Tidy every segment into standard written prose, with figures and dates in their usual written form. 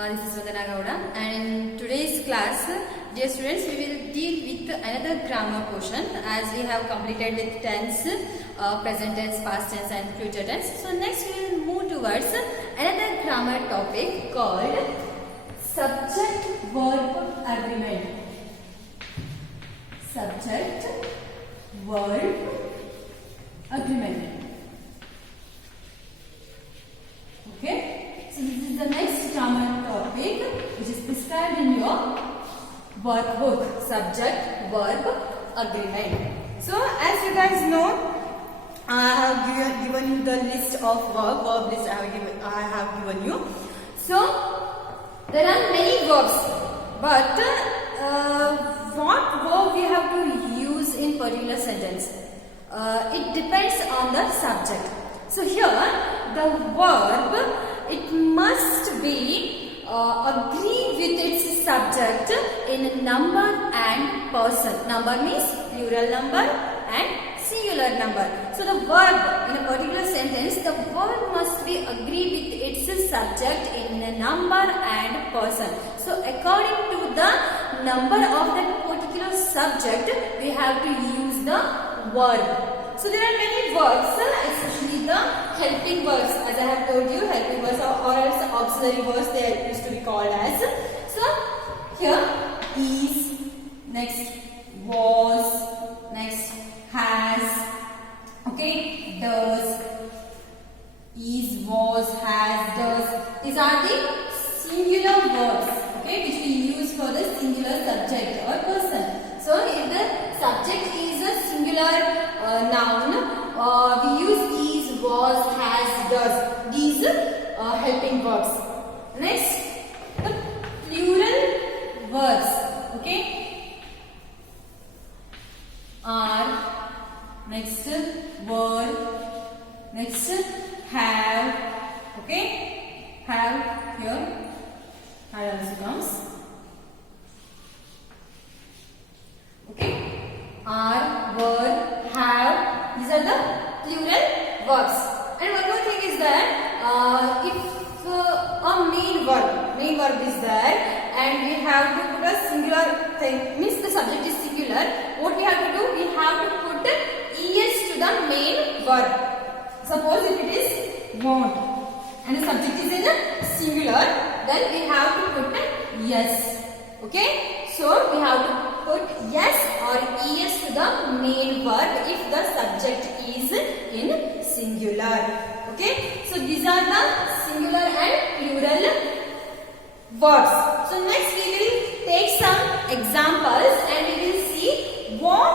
This is Vandana Gowda, and in today's class, dear students, we will deal with another grammar portion as we have completed with tense, present tense, past tense and future tense. So next we will move towards another grammar topic called subject-verb agreement. Subject-verb agreement. Okay. So this is the next grammar topic which is prescribed in your workbook, subject verb agreement. So as you guys know, I have given you the list of verb list I have given you. So there are many verbs, but what verb we have to use in particular sentence? It depends on the subject. So here the verb, it must be agree with its subject in number and person. Number means plural number and singular number. So the verb in a particular sentence, the verb must be agree with its subject in a number and person. So according to the number of that particular subject, we have to use the verb. So there are many verbs, especially the helping verbs. As I have told you, helping verbs or else auxiliary verbs, they used to be called as. So here is, next was, next has, okay, does, is, was, has, does. These are the singular verbs, okay, which we use for the singular subject or person. So if the subject is a singular noun, we use is, was, has, does. These helping verbs. Next, the plural verbs. Okay, are, next were, next have. Okay, have here. Have also comes. Okay, are, were, have. These are the plural verbs. And one more thing is that if a main verb is there and we have to put a singular thing, means the subject is singular, what we have to do? We have to put es to the main verb. Suppose if it is want and the subject is in a singular, then we have to put yes. Okay, so we have to put yes or es to the main verb if the subject is in singular. Okay, so these are the singular and plural verbs. So next we will take some examples and we will see what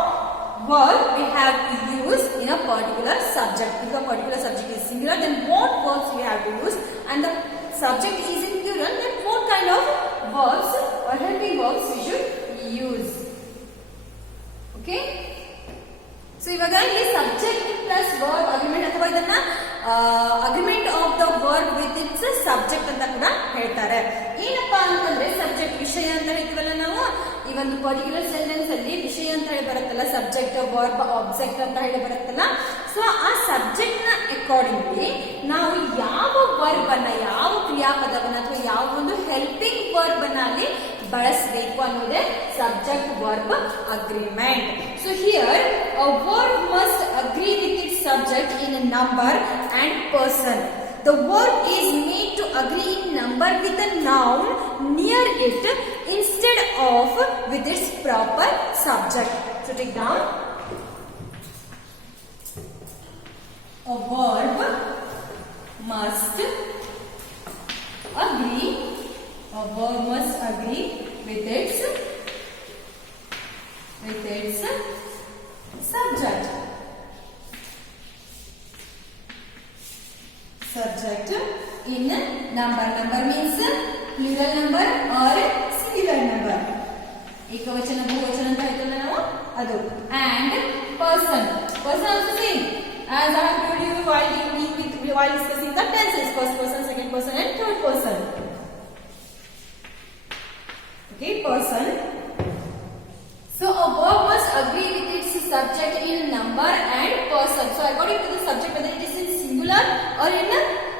verb we have to use in a particular subject. If a particular subject is singular, then what verbs we have to use, and the subject is in plural, then what kind of verbs or helping verbs we should use. Okay, so ಇವಾಗ ಇಲ್ಲಿ subject plus verb agreement ಅಥವಾ ಇದನ್ನ agreement of the verb with its subject ಅಂತ ಕೂಡ ಹೇಳ್ತಾರೆ. ಏನಪ್ಪಾ ಅಂತಂದ್ರೆ subject ವಿಷಯ ಅಂತ ಹೇಳ್ತೀವಲ್ಲ ನಾವು, ಈ ಒಂದು ಪರ್ಟಿಕ್ಯುಲರ್ ಸೆಂಟೆನ್ಸ್ ಅಲ್ಲಿ ವಿಷಯ ಅಂತ ಹೇಳಿ ಬರುತ್ತಲ್ಲ, ಸಬ್ಜೆಕ್ಟ್ ವರ್ಬ್ ಆಬ್ಜೆಕ್ಟ್ ಅಂತ ಹೇಳಿ ಬರುತ್ತಲ್ಲ. ಸೊ ಆ ಸಬ್ಜೆಕ್ಟ್ ನ ಅಕಾರ್ಡಿಂಗ್ಲಿ ನಾವು ಯಾವ ವರ್ಬ್ ಅನ್ನ, ಯಾವ ಕ್ರಿಯಾಪದವನ್ನ ಅಥವಾ ಯಾವ ಒಂದು ಹೆಲ್ಪಿಂಗ್ ವರ್ಬ್ ಅನ್ನ ಅಲ್ಲಿ ಬಳಸಬೇಕು ಅನ್ನೋದೇ subject verb agreement. So here a verb must agree with its subject in a number and person. The verb is made to agree in number with a noun near it instead of with its proper subject. So take down. A verb must agree. A verb must agree with its subject. Subject in number. Number means plural number or singular number. ಏಕವಚನ ಬಹುವಚನ ಅಂತ ಹೇಳ್ತಲ್ಲ ನಾವು ಅದು. And person. Person also same. As I have told you while discussing the tenses, first person, second person and third person. Okay, person. So a verb must agree with its subject in number and person. So according to the subject, whether it is in singular or in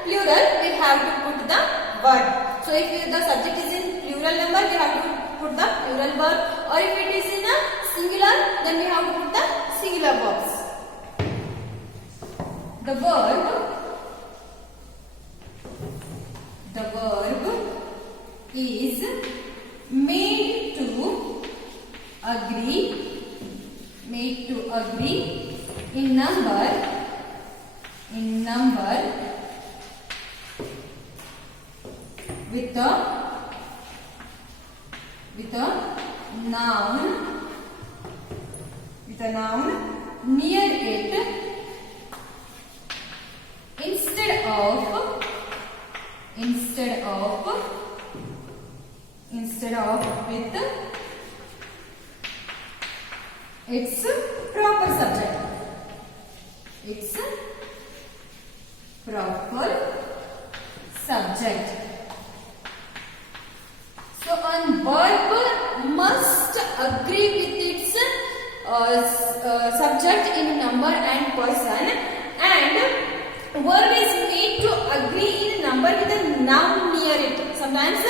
plural, we have to put the verb. So if the subject is in plural number, we have to put the plural verb, or if it is in a singular, then we have to put the singular verbs. The verb is made to agree in number with a noun near it instead of with its proper subject. So a verb must agree with its subject in number and person, and verb is made to agree in number with a noun near it. Sometimes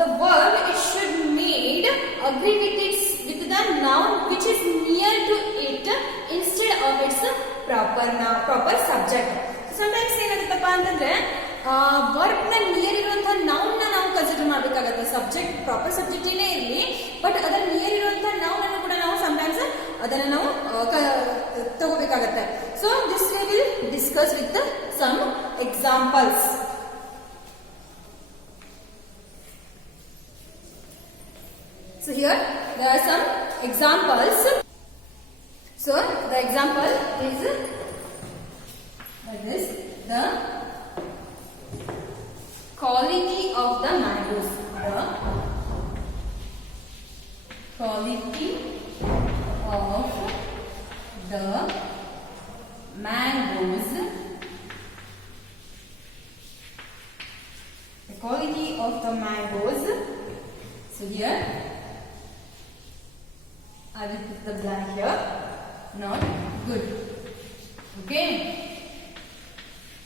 the verb it should made agree with the noun which is near to it instead of its proper subject. So sometimes ಏನಾಗುತ್ತಪ್ಪ ಅಂತಂದ್ರೆ verb ನ near ಇರುವಂತಹ noun ನ ನಾವು consider ಮಾಡಬೇಕಾಗುತ್ತೆ. Subject proper subject ಏನೇ ಇರಲಿ, but ಅದರ near ಇರುವಂತಹ ನೌನ್ ಅನ್ನು ಕೂಡ ನಾವು ಸಮಟೈಮ್ಸ್ ಅದನ್ನ ನಾವು ತಗೋಬೇಕಾಗುತ್ತೆ. So this we will discuss with some examples. So here there are some examples. So the example is like this: the quality of the mangoes. The quality of the mangoes. The quality of the mangoes. So here I will put the blank here. Not good. Okay.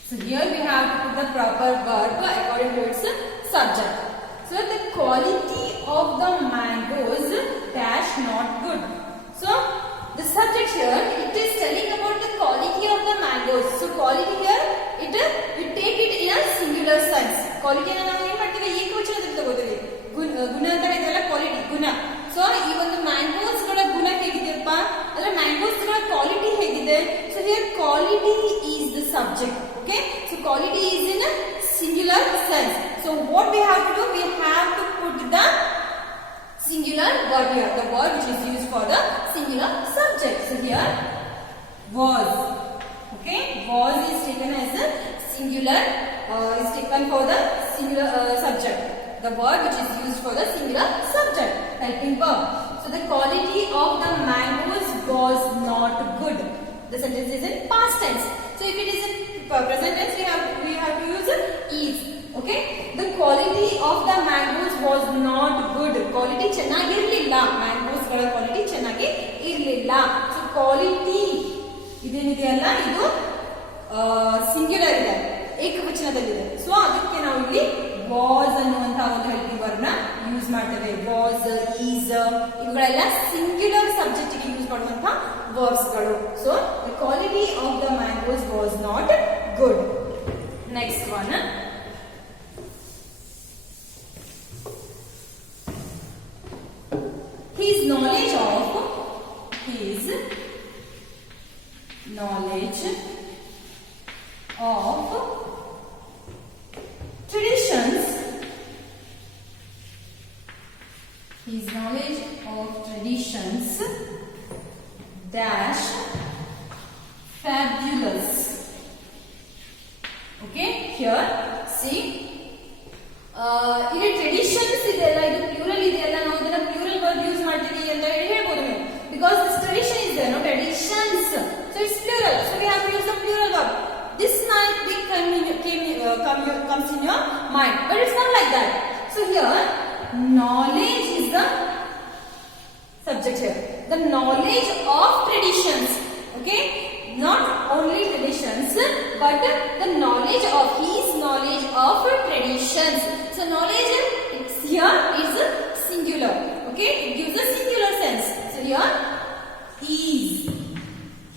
So here we have to put the proper verb according to its subject. So the quality of the mangoes dash not good. So the subject here it is telling about the quality of the mangoes. So quality here we take it in a singular sense. Quality na ನಾವು ಏನು ಮಾಡ್ತೀವಿ ಏಕವಚನದಲ್ಲಿ ತಗೋತೀವಿ. ಗುಣ ಅಂತ ಇದೆಲ್ಲ quality ಗುಣ. So ಈ ಒಂದು ಮ್ಯಾಂಗೋಸ್ ಗಳ ಗುಣ ಹೇಗಿದೆಯಪ್ಪ ಅಂದ್ರೆ ಮ್ಯಾಂಗೋಸ್ ಗಳ ಕ್ವಾಲಿಟಿ ಹೇಗಿದೆ. So here quality is the subject. Okay, so quality is in singular sense. So what we have to do, we have to put the singular verb here, the verb which is used for the singular subject. So here was. Okay, was is taken as a singular, is taken for the singular subject. The verb which is used for the singular subject, helping verb. So the quality of the mangoes was not good. The sentence is in past tense. So if it is in present tense, we have to use is. Okay, the quality of the mangoes was not good. Quality ಚೆನ್ನಾಗಿರಲಿಲ್ಲ. mangoes ಗಳ quality ಚೆನ್ನಾಗಿ ಇರಲಿಲ್ಲ. So quality ಇದೇನಿದೆಯಲ್ಲ ಇದು singular ಇದೆ, ಏಕವಚನದಲ್ಲಿದೆ. So ಅದಕ್ಕೆ ನಾವು ಇಲ್ಲಿ was ಅನ್ನುವಂತಹ ಒಂದು ಹೆಲ್ಪಿಂಗ್ ವರ್ಬ್ ನ ಯೂಸ್ ಮಾಡ್ತೇವೆ. ವಾಸ್, ಈಸ್ ಇವುಗಳೆಲ್ಲ ಸಿಂಗ್ಯುಲರ್ ಸಬ್ಜೆಕ್ಟ್ ಗೆ ಯೂಸ್ ಮಾಡುವಂತಹ ವರ್ಬ್ಸ್ ಗಳು. So the quality of the mangoes was not good. Next one, his knowledge of traditions, his knowledge of traditions dash fabulous. Okay, here see ಇಲ್ಲಿ traditions ಇದೆಲ್ಲ, ಇದು plural ಇದೆಯಲ್ಲ, ನಾವು ಇದನ್ನ ಪ್ಲೂರಲ್ ವರ್ಬ್ ಯೂಸ್ ಮಾಡ್ತೀವಿ ಅಂತ ಹೇಳ್ಬೋದು ನೀವು. Because this tradition is there, no traditions, so it's plural, so we have to use the plural verb. This might be comes in your mind, but it's not like that. So here knowledge is the subject here. The knowledge of traditions. Okay, not only traditions, but the knowledge of his knowledge of traditions. So knowledge here is singular. Okay, it gives a singular sense. So here is.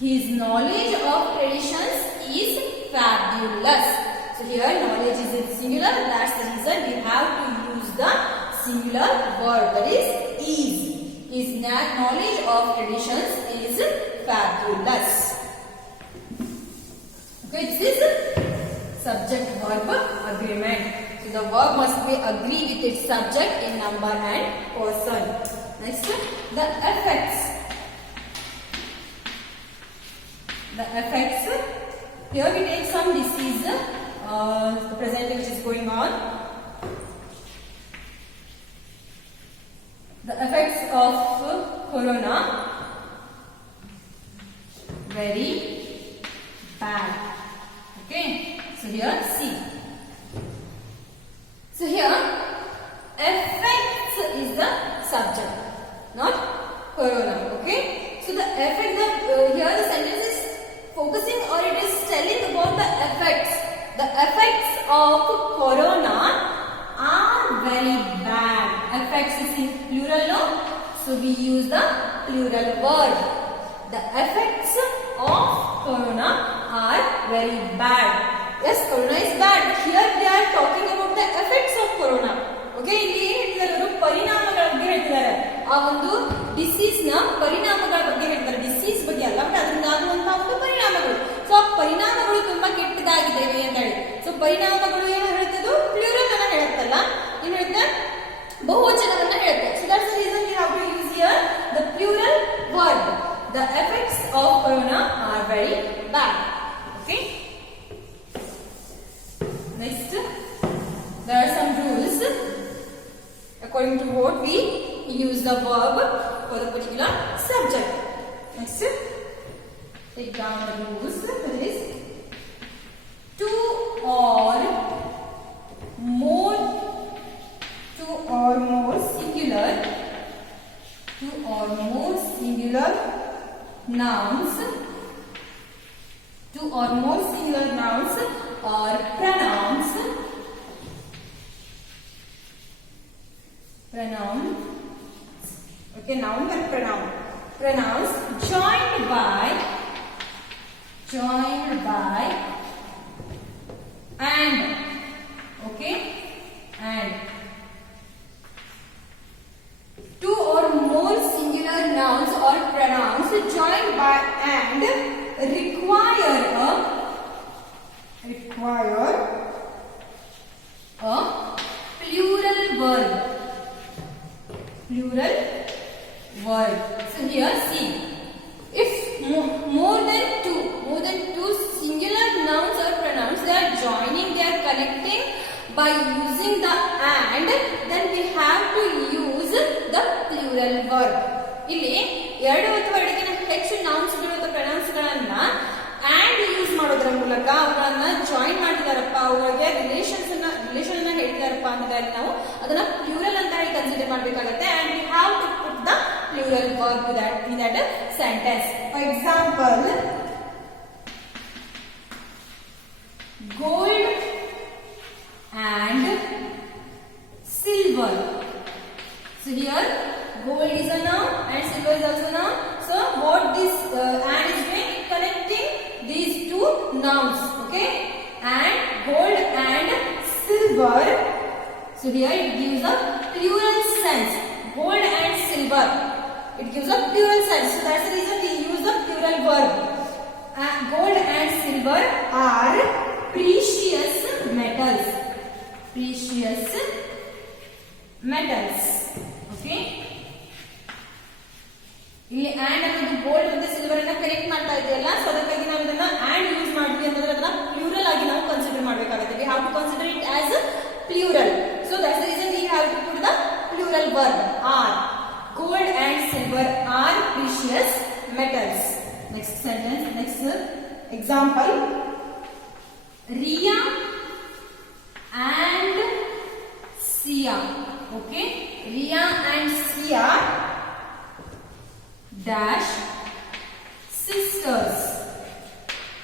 His knowledge of traditions is fabulous. So here knowledge is in singular. That's the reason we have to use the singular word, that is. His knowledge of traditions is fabulous. Okay, this is subject verb agreement. So the verb must be agree with its subject in number and person. Next, the effects. The effects. Here we take some disease, the present which is going on. The effects of corona, very bad. Okay, so here see. So here effects is the subject, not corona. Okay, so the effect that here the sentence is focusing, or it is telling about the effects. The effects of corona are very bad. Effects is in plural, no? So we use the plural word. The effects of corona are very bad. Yes, corona is bad. Here they are talking about the effects of corona. Okay, ಇಲ್ಲಿ ಏನು ಹೇಳ್ತಿದ್ದಾರೆ ಅವರು ಪರಿಣಾಮಗಳ ಬಗ್ಗೆ ಹೇಳ್ತಿದ್ದಾರೆ. ಆ ಒಂದು disease ನ ಪರಿಣಾಮಗಳ ಬಗ್ಗೆ ಹೇಳ್ತಾರೆ. ಡಿಸೀಸ್ ಬಗ್ಗೆ ಅಲ್ಲ, ಬಟ್ ಅದರಿಂದ ಆಗುವಂತಹ ಒಂದು ಪರಿಣಾಮಗಳು. ಸೊ ಆ ಪರಿಣಾಮಗಳು ತುಂಬಾ ಕೆಟ್ಟದಾಗಿದ್ದೇವೆ ಅಂತ ಹೇಳಿ. ಸೊ ಪರಿಣಾಮಗಳು ಏನು ಹೇಳ್ತದ್ದು, ಪ್ಲೂರಲ್ ಅನ್ನ ಹೇಳುತ್ತಲ್ಲ, ಏನು ಹೇಳುತ್ತೆ, ಬಹುವಚನವನ್ನ ಹೇಳುತ್ತೆ. So that's the reason we have to use here the plural word. The effects of corona are very bad. Okay. Next, there are some rules according to what we use the verb for the particular subject. Next, take down the rules. That is, two or more singular nouns, two or more singular nouns or pronouns, okay, noun and pronoun, pronouns joined by and, okay, and two or more singular nouns or pronouns joined by and require a plural word. So here see, if more than two singular nouns or pronouns, they are joining, they are connecting by using the and, then we have to use the plural verb. ಇಲ್ಲಿ ಎರಡು ಅಥವಾ ಎರಡಕ್ಕಿಂತ ಹೆಚ್ಚು nouns ಗಳು ಅಥವಾ pronouns ಗಳನ್ನ and use ಮಾಡೋದ್ರ ಮೂಲಕ ಅವುಗಳನ್ನ ಜಾಯಿನ್ ಮಾಡಿದಾರಪ್ಪ, ಅವರಿಗೆ ರಿಲೇಷನ್ ಅನ್ನ ಹೇಳ್ತಾರಪ್ಪ ಅಂದ್ರೆ ನಾವು ಅದನ್ನ ಪ್ಲೂರಲ್ ಅಂತ ಹೇಳಿ ಕನ್ಸಿಡರ್ ಮಾಡಬೇಕಾಗುತ್ತೆ. and we have to put the plural verb in that sentence. For example, gold and silver. So here gold is a noun and silver is also a noun. So what this and is doing, connecting these two nouns. Okay, and gold and silver. So here it gives a plural sense. Gold and silver, it gives a plural sense. So that's the reason we use the plural verb. Gold and silver are precious metals. Okay, ಇಲ್ಲಿ and ಅನ್ನೋದು gold ಮತ್ತೆ silver ಅನ್ನ connect ಮಾಡ್ತಾ ಇದೆಯಲ್ಲ, so ಅದಕ್ಕಾಗಿ ನಾವು ಇದನ್ನ and use ಮಾಡ್ತೀವಿ ಅಂತಂದ್ರೆ ಅದನ್ನ ಪ್ಲೂರಲ್ ಆಗಿ ನಾವು ಕನ್ಸಿಡರ್ ಮಾಡಬೇಕಾಗುತ್ತೆ. we have to consider it as plural. So that's the reason we have to put the plural verb are. Gold and silver are precious metals. Next sentence, next example, Ria and Sia. Okay, Ria and Sia dash sisters.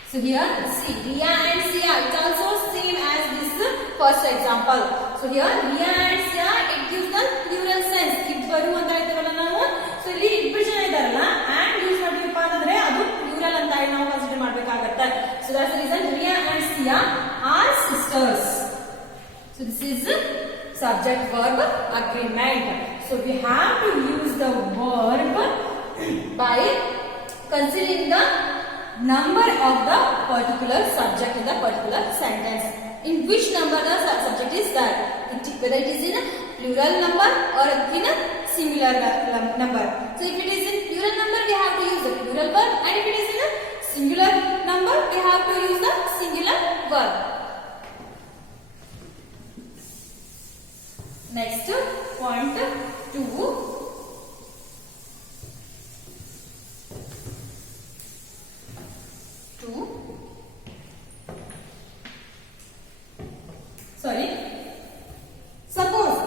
So here see, Ria and Sia, it's also same as this first example. So here Riya and Sia, it gives the plural sense. ಇಬ್ಬರು ಅಂತ ಹೇಳ್ತೀವಲ್ಲ ನಾವು. So ಇಲ್ಲಿ ಇಬ್ಬರು ಜನ ಇದಾರಲ್ಲ and use ಮಾಡ್ತೀವಪ್ಪ ಅಂತಂದ್ರೆ ಅದು ಪ್ಲೂರಲ್ ಅಂತ ಹೇಳಿ ನಾವು ಕನ್ಸಿಡರ್ ಮಾಡ್ಬೇಕಾಗತ್ತೆ. So that's the reason Riya and Sia are sisters. So this is subject verb agreement. So we have to use the verb by considering the number of the particular subject in the particular sentence. In which number the subject is there, whether it is in a plural number or in a singular number. So if it is in plural number, we have to use the plural verb, and if it is in a singular number, we have to use the singular verb. Next, point 2. Suppose,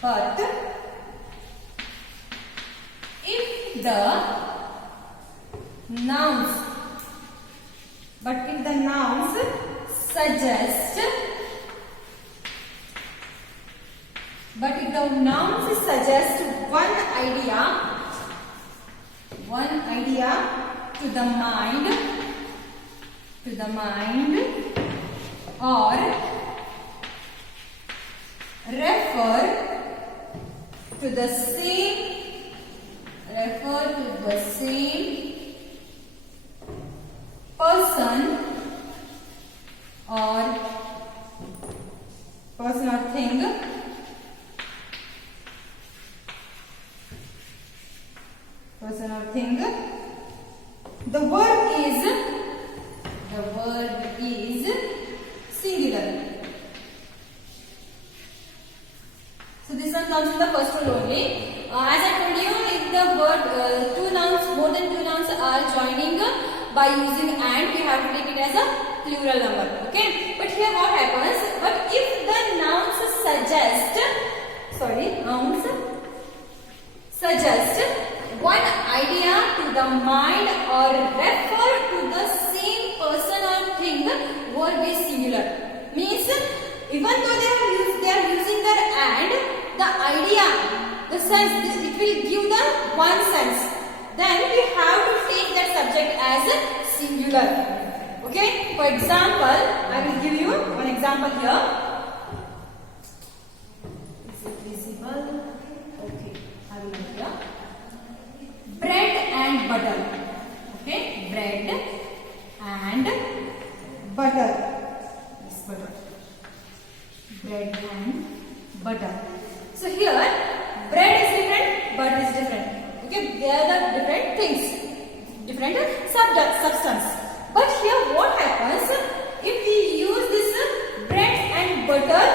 but if the nouns suggest one idea to the mind or refer to the same person or thing, the verb is singular. So this one comes in the first rule only. As I told you, if the word more than two nouns are joining by using and, we have to take it as a plural number. Okay. But here what happens? But if the nouns suggest one idea to the mind or refer to the same person or thing, word is singular. Means even though they are using their and, the idea, the sense, it will give the one sense. Then we have to take that subject as a singular. Okay. For example, I will give you one example here. Is it visible? Okay. I will write here. Bread and butter. Okay. Bread and butter. Yes, butter. Bread and butter. So here, bread is different, butter is different. Okay, they are the different things, different substance. But here, what happens if we use this bread and butter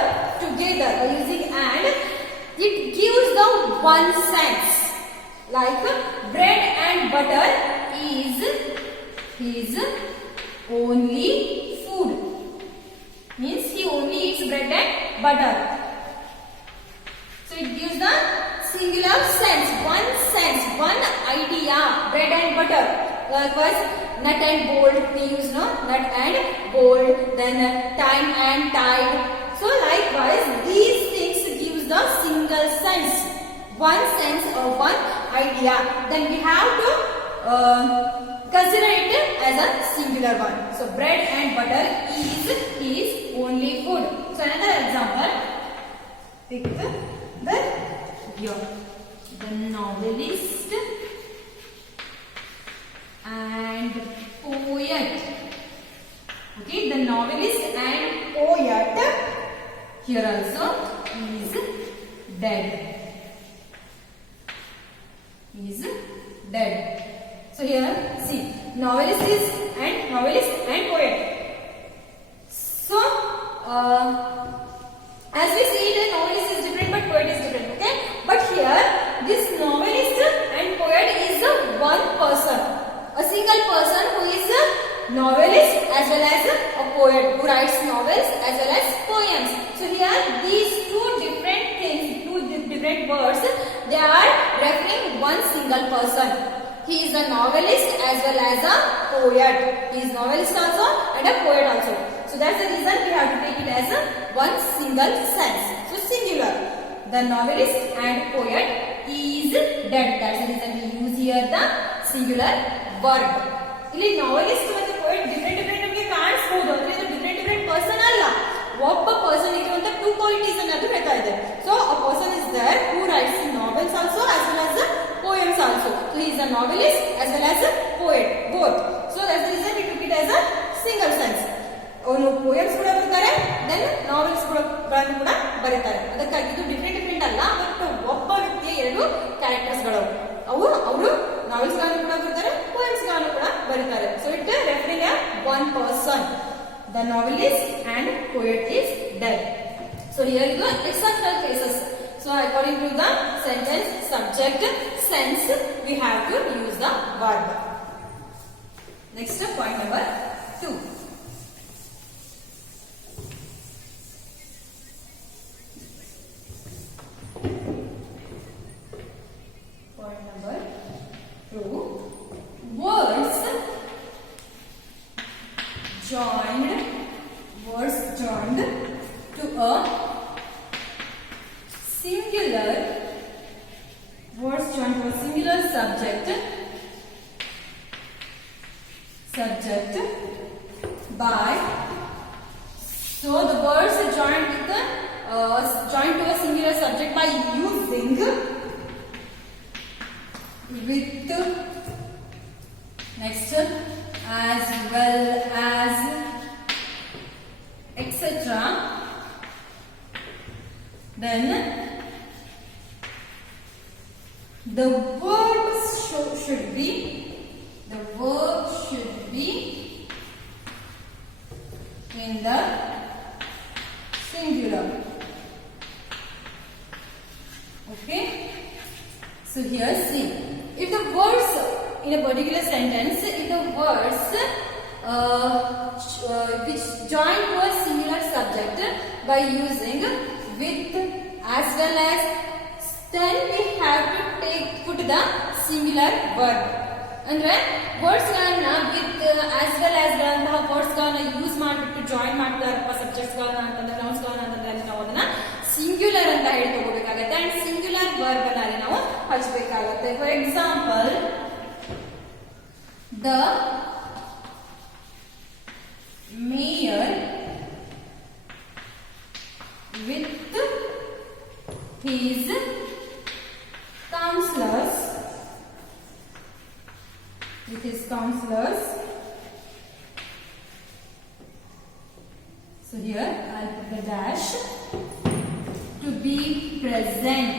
together by using and? It gives the one sense. Like bread and butter is only food. Means he only eats bread and butter. So it gives the singular sense, one idea, bread and butter. Likewise, nut and bolt, we use nut and bolt, then time and tide. So likewise, these things gives the single sense, one sense or one idea. Then we have to consider it as a singular one. So bread and butter is only food. So another example, take the novelist and poet. Okay, the novelist and poet here also is dead. So here, see, novelist and poet. So as we see, the novelist is different, but poet is different. Okay, but here this novelist and poet is one person, a single person who is a novelist as well as a poet who writes novels as well as poems. So here these two different things, two different words, they are referring one single person. He is a novelist as well as a poet. He is novelist also and a poet also. So that's the reason we have to take it as a one single sense. So singular. The novelist and poet is dead. That's the reason we use here the singular verb. ಇಲ್ಲಿ novelist ಮತ್ತು poet different ನಮಗೆ ಕಾಣಿಸಬಹುದು. ಅಂದ್ರೆ ಇದು different person ಅಲ್ಲ. ಒಬ್ಬ person ಇರುವಂತ two qualities ಅನ್ನೋದು ಹೇಳ್ತಾ ಇದೆ. So a person is there who writes novels also as well as poems also. So he is a novelist as well as a poet, both. So that's the reason we took it as a single sense. ಅವನು poems ಕೂಡ ಬರೀತಾರೆ, then novels ಕೂಡ ಬರೀತಾರೆ. ಅದಕ್ಕಾಗಿ ಇದು different ಅಲ್ಲ, but ಒಬ್ಬ ವ್ಯಕ್ತಿಯ ಎರಡು ಕ್ಯಾರೆಕ್ಟರ್ಸ್ ಗಳು. ಅವರು novels ಗಳನ್ನು ಕೂಡ ಬರೀತಾರೆ, poems ಗಳನ್ನು ಕೂಡ ಬರೀತಾರೆ. So it referring a one person. The novelist and poet is dead. So here is the example cases. So according to the sentence, subject, sense, we have to use the verb. Next point number 2. Point number 2. Words joined to a singular subject by, so the words joined to a singular subject by using with, next, as well as, etc. Then the verb should be in the singular. Okay, so here see, if the words in a particular sentence, if the words which join to a singular subject by using with, as well as, then we have to put the singular verb. ಅಂದ್ರೆ words ಗಳನ್ನ with, as well as ಗಳಂತಹ words ಗಳನ್ನ use ಮಾಡಿಬಿಟ್ಟು join ಮಾಡ್ತಾರಪ್ಪ subjects ಗಳನ್ನ ಅಂತಂದ್ರೆ, nouns ಗಳನ್ನ ಅಂತಂದ್ರೆ ನಾವು ಅದನ್ನ ಸಿಂಗ್ಯುಲರ್ ಅಂತ ಹೇಳಿ ತಗೋಬೇಕಾಗತ್ತೆ. ಅಂಡ್ ಸಿಂಗ್ಯುಲರ್ ವರ್ಬ್ ಅನ್ನ ನಾವು ಹಚ್ಚಬೇಕಾಗತ್ತೆ. For example, the mayor with his counselors, so here I'll put the dash, to be present.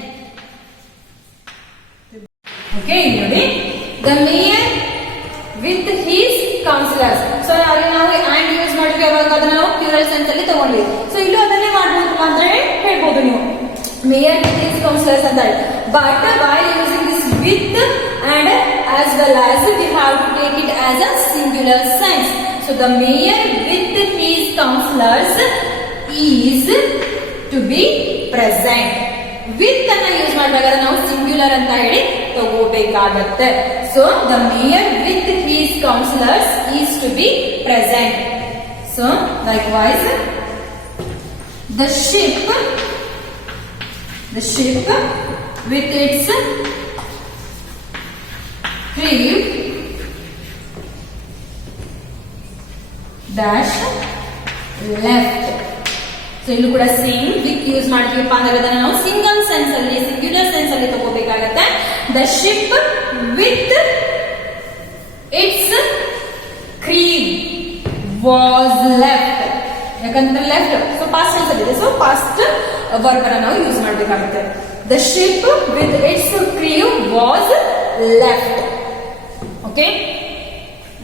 Okay, ನೋಡಿ, the mayor with his counselors. So ಅಲ್ಲಿ ನಾವು and ಯೂಸ್ ಮಾಡಿದ್ವಿ, ಅವಾಗ ಅದನ್ನ ನಾವು ಪ್ಲೂರಲ್ ಸೆನ್ಸ್ ಅಲ್ಲಿ ತಗೊಂಡ್ವಿ. ಸೊ ಇಲ್ಲೂ ಅದನ್ನೇ ಮಾಡಬಹುದು ಅಂತ ಹೇಳ್ಬೋದು ನೀವು, ಮೇಯರ್ ವಿತ್ ಹಿಸ್ ಕೌನ್ಸಿಲರ್ಸ್ ಅಂತ ಹೇಳಿ. But while using this with and as well as, we have to take it as a singular sense. So the mayor with his counselors is to be present. With ಅನ್ನ use ಮಾಡಿದಾಗ ನಾವು singular ಅಂತ ಹೇಳಿ ತಗೋಬೇಕಾಗತ್ತೆ. So the mayor with his counselors is to be present. So likewise, the ship with its crew dash left. So ಇಲ್ಲೂ ಕೂಡ same with use ಮಾಡ್ತೀವಪ್ಪ ಅಂದ್ರೆ ಅದನ್ನ ನಾವು ಸಿಂಗಲ್ ಸೆನ್ಸ್ ಅಲ್ಲಿ, ಸಿಂಗ್ಯುಲರ್ ಸೆನ್ಸ್ ಅಲ್ಲಿ ತಗೋಬೇಕಾಗತ್ತೆ. The ship with its crew was left. ಯಾಕಂದ್ರೆ ಲೆಫ್ಟ್ ಸೊ ಪಾಸ್ಟ್ ಟೆನ್ಸ್ ಅಲ್ಲಿ ಇದೆ, ಸೊ ಪಾಸ್ಟ್ ವರ್ಬ್ ಅನ್ನ ನಾವು ಯೂಸ್ ಮಾಡಬೇಕಾಗುತ್ತೆ. The ship with its crew was left. Okay,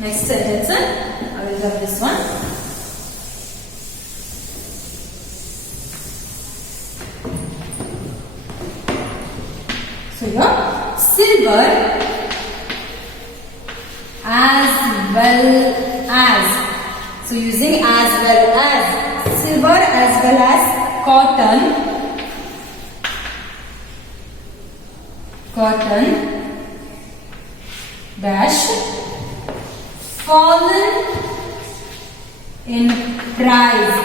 next sentence I will give this one. So here, silver as well as. So using as well as, silver as well as cotton dash fallen in price.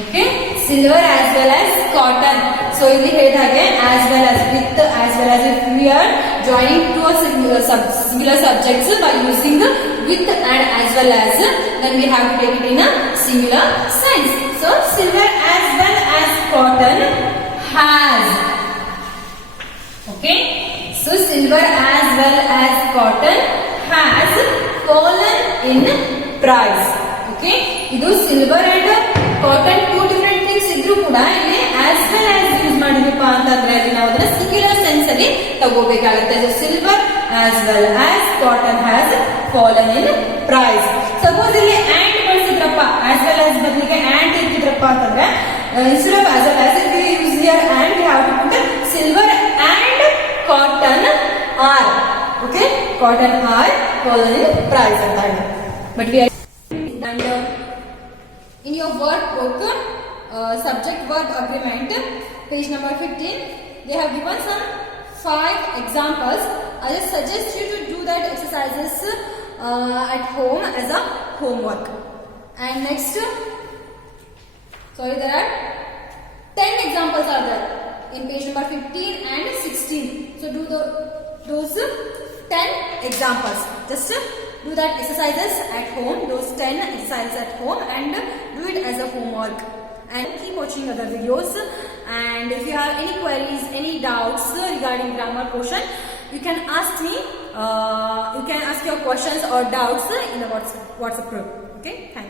Okay, silver as well as cotton. So ಇಲ್ಲಿ ಹೇಳಿದ ಹಾಗೆ as well as with as well as if we are joining to a singular subjects by using with and as well as, then we have to take it in a singular sense. So silver as well as cotton has. Okay, so silver as well as cotton has fallen in price. Okay, ಇದು silver and cotton two different things ಇದ್ರೂ ಕೂಡ ಇಲ್ಲಿ as well as use ಮಾಡಿದೀಪ ಅಂತಂದ್ರೆ ಅಲ್ಲಿ ನಾವು ಅದನ್ನ singular sense ಅಲ್ಲಿ ತಗೋಬೇಕಾಗುತ್ತೆ. So silver as well as cotton has fallen in price. Suppose ಇಲ್ಲಿ and ಬಳಸಿದ್ರಪ್ಪ as well as ಬದಲಿಗೆ and ಇಟ್ಟಿದ್ರಪ್ಪ ಅಂತಂದ್ರೆ instead of as well as if we use here and we have to put silver and cotton are. Okay, cotton are fallen in price ಅಂತ ಹೇಳಿ. But we are and in your workbook subject verb agreement page number 15 they have given some 5 examples. I just suggest you to do that exercises at home as a homework. And next, sorry, there are 10 examples are there in page number 15 and 16. So do those 10 examples. Just do that exercises at home, those 10 exercises at home, and do it as a homework. And keep watching other videos. And if you have any queries, any doubts regarding grammar portion, you can ask me. You can ask your questions or doubts in the WhatsApp group. Okay, thank you.